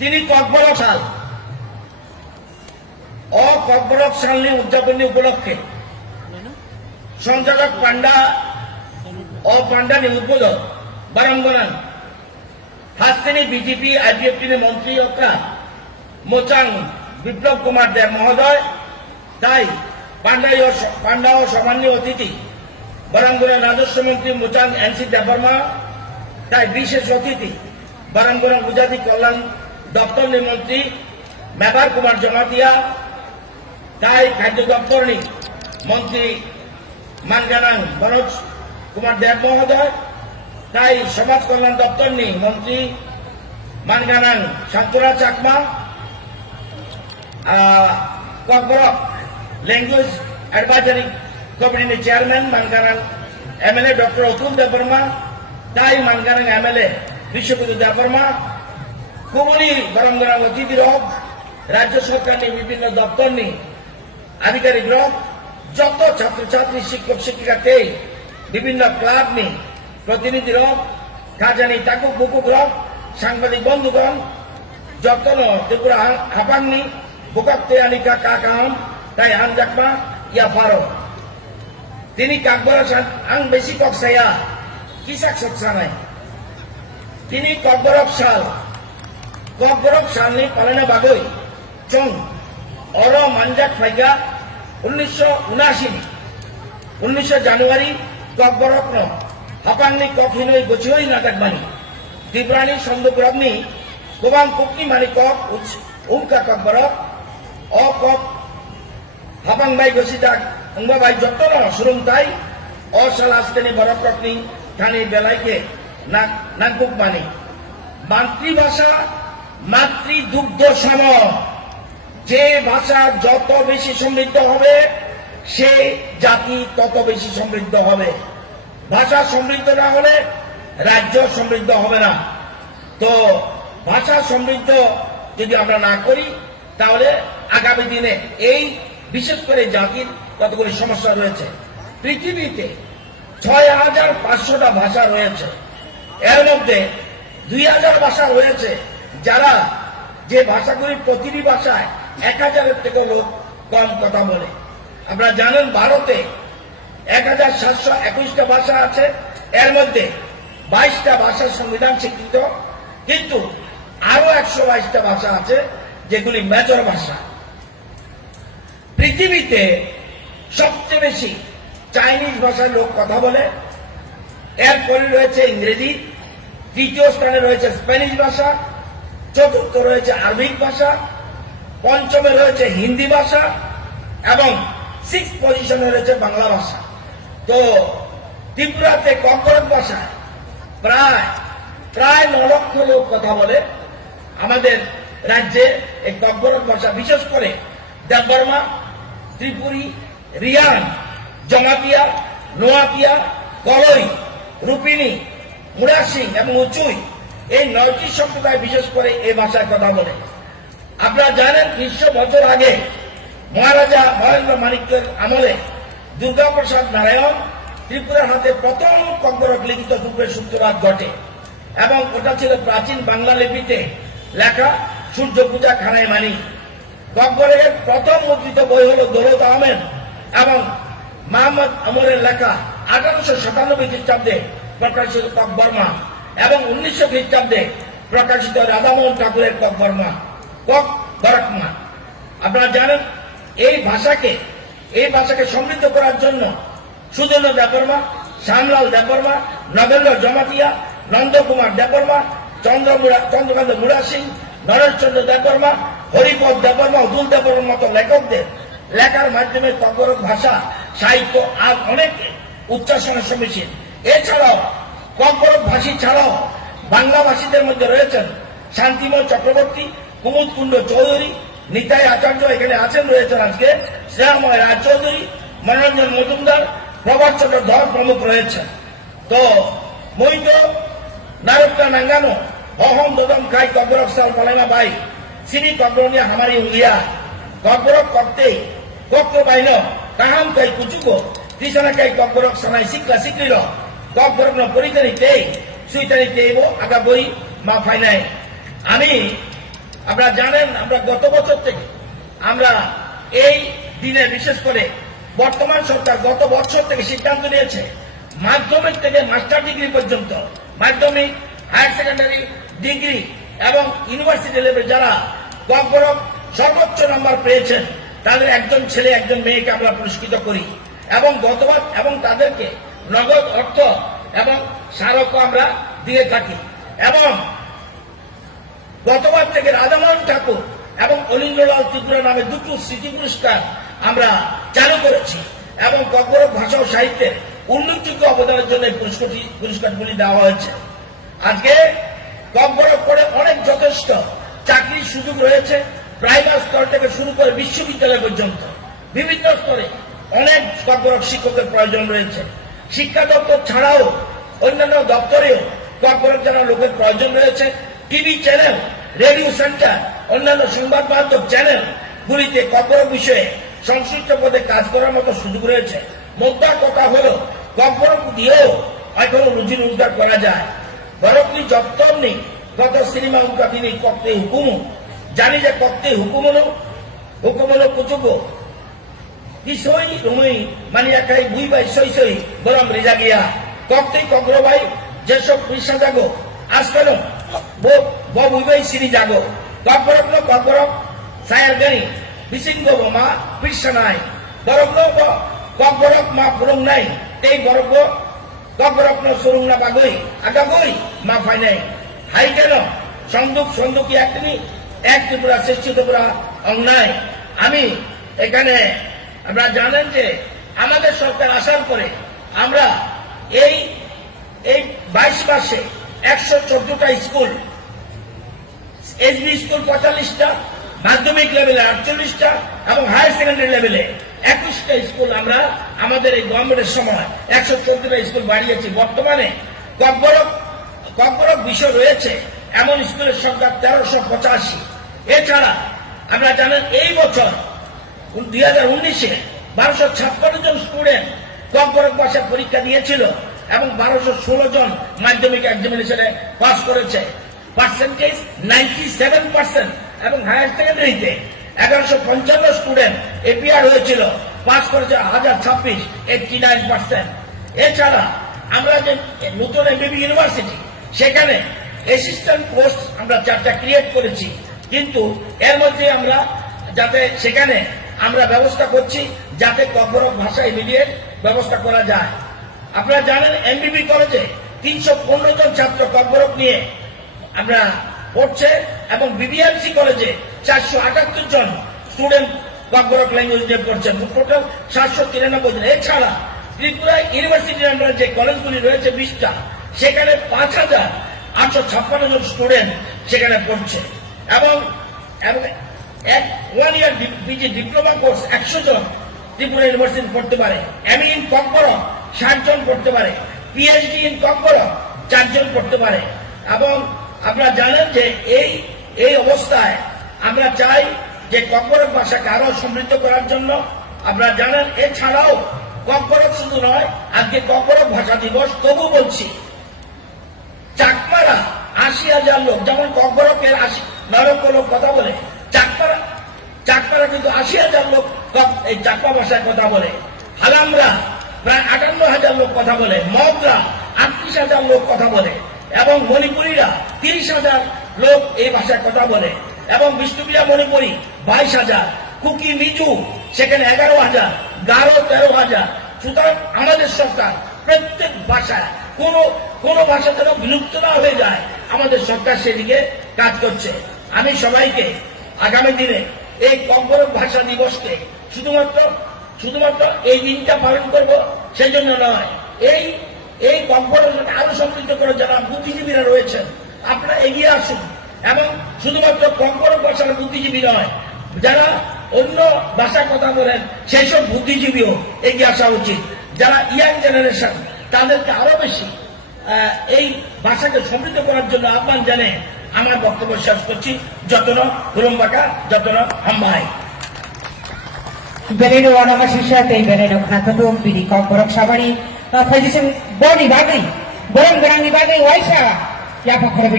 তিনি ককবরক সাল ককবরক সালনি উদযাপনী উপলক্ষে সঞ্চালক পান্ডা পান্ডানি উদ্বোধক বারঙ্গনান হাস্তেনি বিজেপি আইডিএফটি মন্ত্রী অক্রা মোচাং বিপ্লব কুমার দেব মহোদয় তাই পান্ডা ও সম্মানীয় অতিথি বারাঙ্গনা রাজস্ব মন্ত্রী মোচাং এনসি দেববর্মা তাই বিশেষ অতিথি বারাঙ্গনা গুজরাটি কল্যাণ দপ্তর মন্ত্রী মেবার কুমার জমাতিয়া তাই খাদ্য দপ্তর মন্ত্রী মানগানাং মনোজ কুমার দেব মহোদয় তাই সমাজ কল্যাণ দপ্তর মন্ত্রী মানগানাং শান্তরা চাকমা ককবরক ল্যাঙ্গুয়েজ এডভাইজারি কমিটির চেয়ারম্যান মানগানাং এমএলএ ডক্টর অতুল দেববর্মা তাই মানগানাং এমএলএ বিশ্বজিৎ দেববর্মা কুমনি বারাঙ্গনাং অতিথি রব রাজ্য সরকারের বিভিন্ন দপ্তর আধিকারিক রব যত ছাত্রছাত্রী শিক্ষক শিক্ষিকাতে বিভিন্ন ক্লাব প্রতিনিধি রব খাজানি তাকুক বুকুক রব সাংবাদিক বন্ধুগণ যতন ত্রিপুরা হাপাংনি বুকাক্তে আনিকা কাকাম তাই হানজাকমা ইয়া ফারো তিনি কাকবরা আং বেশি কক সায়া কিসাক সৎসানাই তিনি ককবরক সালনি পালনে বাগৈ চং অর মানজাক ফাইগা 1979 জানুয়ারি ককবরক হাপাংনি কফিনই গছিই নাটাকবানি ত্রিপুরানি সন্দপুরমনি গোবাং কুকনি মানি কক উমকা ককবরক কক হাপাং বাই গছিদাক উংবা বাই যত্ন সুরুমতাই সালাস্তেনি বরফরকনি থানি বেলাইকে নাকুক বানি মাতৃভাষা মাতৃদুগ্ধ সম যে ভাষা যত বেশি সমৃদ্ধ হবে সে জাতি তত বেশি সমৃদ্ধ হবে ভাষা সমৃদ্ধ না হলে রাজ্য সমৃদ্ধ হবে না তো ভাষা সমৃদ্ধ যদি আমরা না করি তাহলে আগামী দিনে এই বিশেষ করে জাতির কতগুলি সমস্যা রয়েছে পৃথিবীতে 6500টা ভাষা রয়েছে এর মধ্যে 2000 ভাষা রয়েছে যারা যে ভাষাগুলি প্রতিটি ভাষায় 1000-এর থেকেও লোক কম কথা বলে আপনারা জানেন ভারতে 1721টা ভাষা আছে এর মধ্যে 22টা ভাষার সংবিধান স্বীকৃত কিন্তু আরো 122টা ভাষা আছে যেগুলি মেজর ভাষা পৃথিবীতে সবচেয়ে বেশি চাইনিজ ভাষায় লোক কথা বলে এরপরে রয়েছে ইংরেজি তৃতীয় স্থানে রয়েছে স্প্যানিশ ভাষা চতুর্থ রয়েছে আরবিক ভাষা পঞ্চমে রয়েছে হিন্দি ভাষা এবং 6th পজিশনে রয়েছে বাংলা ভাষা তো ত্রিপুরাতে ককবরক ভাষায় প্রায় 9 লক্ষ লোক কথা বলে আমাদের রাজ্যে এই ককবরক ভাষা বিশেষ করে দেববর্মা ত্রিপুরী রিয়াং জমাতিয়া নোয়াতিয়া কলই রূপিনী মুরাসিং এবং উচুই এই 9টি সম্প্রদায় বিশেষ করে এই ভাষায় কথা বলে আপনারা জানেন 300 বছর আগে মহারাজা মহেন্দ্র মাণিক্যের আমলে দুর্গাপ্রসাদ নারায়ণ ত্রিপুরার হাতে প্রথম ককবরক লিখিত রূপের সূত্রপাত ঘটে এবং ওটা ছিল প্রাচীন বাংলা লিপিতে লেখা সূর্য পূজা খানায় মানি ককবরকের প্রথম মুদ্রিত বই হল দৌলত আহমেদ এবং মোহাম্মদ আমরের লেখা 1897 খ্রিস্টাব্দে প্রকাশিত ককবর্মা এবং 1900 খ্রিস্টাব্দে প্রকাশিত রাধামোহন ঠাকুরের ককবর্মা ককবরকমা আপনারা জানেন এই ভাষাকে সমৃদ্ধ করার জন্য সুজেন্দ্র দেববর্মা শ্যামলাল দেববর্মা নগেন্দ্র জমাতিয়া নন্দকুমার দেববর্মা চন্দ্রকান্ত মুরা সিং নরেশচন্দ্র দেববর্মা হরিপদ দেববর্মা অতুল দেববর্মার মতো লেখকদের লেখার মাধ্যমে ককবরক ভাষা সাহিত্য আর অনেক উচ্চাসনের সম্মুখীন এছাড়াও ককবরক ভাষী ছাড়াও বাংলা ভাষীদের মধ্যে রয়েছেন শান্তিময় চক্রবর্তী কুমুদ কুণ্ড চৌধুরী নিতাই আচার্য এখানে রয়েছেন আজকে শ্রেয়াময় রায় চৌধুরী মনোরঞ্জন মজুমদার প্রভাত চন্দ্র ধর প্রমুখ রয়েছেন তো মৈত নারকটা নাঙ্গানো অহম দদম খাই ককবরক সাল পালাইমা বাই সিনি ককবরনিয়া হামারি উঙ্গিয়া ককবরক ককতে কক্ত বাইন কাহাম কাই কুচুকো তিসানা কাই ককবরক সানাই সিকলা সিকলিল ককবরক ন পরিতানি তেই সুইতানি তেইব আগা বই মা ফাইনাই আমি আপনারা জানেন আমরা গত বছর থেকে আমরা এই দিনে বিশেষ করে বর্তমান সরকার গত বছর থেকে সিদ্ধান্ত নিয়েছে মাধ্যমিক থেকে মাস্টার ডিগ্রি পর্যন্ত, মাধ্যমিক, হায়ার সেকেন্ডারি, ডিগ্রি এবং ইউনিভার্সিটি লেভেল যারা গড় সর্বোচ্চ নাম্বার পেয়েছেন তাদের একজন ছেলে একজন মেয়েকে আমরা পুরস্কৃত করি এবং গতবার এবং তাদেরকে নগদ অর্থ এবং স্মারকও আমরা দিয়ে থাকি। এবং গতবার থেকে রাধামোহন ঠাকুর এবং অলিন্দ্রলাল ত্রিপুরা নামে দুটো স্মৃতি পুরস্কার আমরা চালু করেছি এবং ককবরক ভাষা ও সাহিত্যের উল্লেখযোগ্য অবদানের জন্য এই পুরস্কারগুলি দেওয়া হয়েছে। আজকে ককবরক করে অনেক যথেষ্ট চাকরির সুযোগ রয়েছে, প্রাইমারি স্তর থেকে শুরু করে বিশ্ববিদ্যালয় পর্যন্ত বিভিন্ন স্তরে অনেক ককবরক শিক্ষকের প্রয়োজন রয়েছে। শিক্ষা দপ্তর ছাড়াও অন্যান্য দপ্তরেও ককবরক জানা লোকের প্রয়োজন রয়েছে। টিভি চ্যানেল, রেডিও সেন্টার, অন্যান্য সংবাদ মাধ্যম চ্যানেল গুলিতে ককবরক বিষয়ে সংশ্লিষ্ট পদে কাজ করার মতো সুযোগ রয়েছে। মোদ্দা কথা হল ককবরক দিয়েও এখনো রুজি রোজগার করা যায়। বরকনি যত্তমনি গত সিনেমা উনকা তিনি কক্তে হুকুম জানি যে কক্তে হুকুম হলো কুচুকো কিসই রুমই মানে একাই বুই বাই সই সই বরম রেজা গিয়া কক্তে কগ্রবাই যেসব পৃষ্ঠা জাগো আজকাল বুই বাই সিরি জাগো ককবরক সায়ার গানি বিসিঙ্গ মা পৃষ্ঠা নাই বরগ্ন ককবরক মা পুরং নাই তেই বরগ ককবরক সুরুং না বাগই আগাগই মা ফাই নাই হাই কেন সন্দুক একটি এক ত্রিপুরা শ্রেষ্ঠ ত্রিপুরা অন্যায়। আমি এখানে আপনারা জানেন যে আমাদের সরকার আসার পরে আমরা এই 22 মাসে 114টা স্কুল, এসবি স্কুল 45টা, মাধ্যমিক লেভেলে 48টা এবং হায়ার সেকেন্ডারি লেভেলে 21টা স্কুল আমরা আমাদের এই গভর্নমেন্টের সময় 114টা স্কুল বাড়িয়েছি। বর্তমানে ককবরক বিষয় রয়েছে এমন স্কুলের সংখ্যা 1385। এছাড়া আমরা জানেন এই বছর 2019-এ 1256 জন স্টুডেন্ট ককবরক ভাষায় পরীক্ষা দিয়েছিল এবং 1216 জন মাধ্যমিক এক্সামিনেশনে পাস করেছে। পার্সেন্টেজ 97% এবং হায়ার সেকেন্ডারিতে 1155 স্টুডেন্ট এপিআর হয়েছিল, পাস করেছে 1026, 89%। এছাড়া আমরা যে নতুন এমবিবি ইউনিভার্সিটি সেখানে অ্যাসিস্ট্যান্ট পোস্ট আমরা 4টা ক্রিয়েট করেছি, কিন্তু এর মধ্যে আমরা যাতে সেখানে আমরা ব্যবস্থা করছি যাতে ককবরক ভাষা ইমিডিয়েট ব্যবস্থা করা যায়। আপনারা জানেন এমবিবি কলেজে 315 জন ছাত্র ককবরক নিয়ে আমরা পড়ছে এবং বিবিএমসি কলেজে 478 জন স্টুডেন্ট ককবরক ল্যাঙ্গুয়েজ নিয়ে পড়ছেন, টোটাল 793 জন। এছাড়া ত্রিপুরা ইউনিভার্সিটির আমরা যে কলেজগুলি রয়েছে 20টা, সেখানে 5856 জন স্টুডেন্ট সেখানে পড়ছে এবং 1 ইয়ার পিজি ডিপ্লোমা কোর্স 100 জন ত্রিপুরা ইউনিভার্সিটি পড়তে পারে। এমই ইন ককবরক 60 জন পড়তে পারে। পিএইচডি ইন ককবরক 4 জন পড়তে পারে। এবং আপনারা জানেন যে এই অবস্থায় আমরা চাই যে ককবরক ভাষাকে আরো সমৃদ্ধ করার জন্য। আপনারা জানেন এছাড়াও ককবরক শুধু নয়, আজকে ককবরক ভাষা দিবস, তবু বলছি চাকমারা 80,000 লোক, যেমন ককবরকের 9 লোক কথা বলে, চাকমারা কিন্তু 80,000 লোক এই চাকমা ভাষায় কথা বলে। হালামরা প্রায় 58,000 লোক কথা বলে। মগরা 38,000 লোক কথা বলে এবং মণিপুরীরা 30,000 লোক এই ভাষায় কথা বলে এবং বিষ্ণুপ্রিয়া মণিপুরী 22,000, কুকি মিজু সেখানে 11,000, গারো 13,000। সুতরাং আমাদের সরকার প্রত্যেক ভাষায় কোন ভাষা যেন বিলুপ্ত না হয়ে যায়, আমাদের সরকার সেদিকে কাজ করছে। আমি সবাইকে আগামী দিনে এই ককবরক ভাষা দিবসকে শুধুমাত্র এই দিনটা পালন করব সেজন্য নয়, এই ককবরক আরো সমৃদ্ধ করে যারা বুদ্ধিজীবীরা রয়েছেন আপনারা এগিয়ে আসুন এবং শুধুমাত্র ককবরক ভাষার বুদ্ধিজীবী নয়, যারা অন্য ভাষায় কথা বলেন সেই সব বুদ্ধিজীবীও এগিয়ে আসা উচিত। যারা ইয়াং জেনারেশন তাদেরকে আরো বেশি এই ভাষাকে সমৃদ্ধ করার জন্য আহ্বান জানিয়ে আমার বক্তব্য শেষ করছি। যতন হুরুম্বাকা, যতন হাম্বাই। Beneno wanama shisha te beneno knato bidi kokborok sabari, fajisem boni bagri, borong garang ni bagri waisa, ya pakore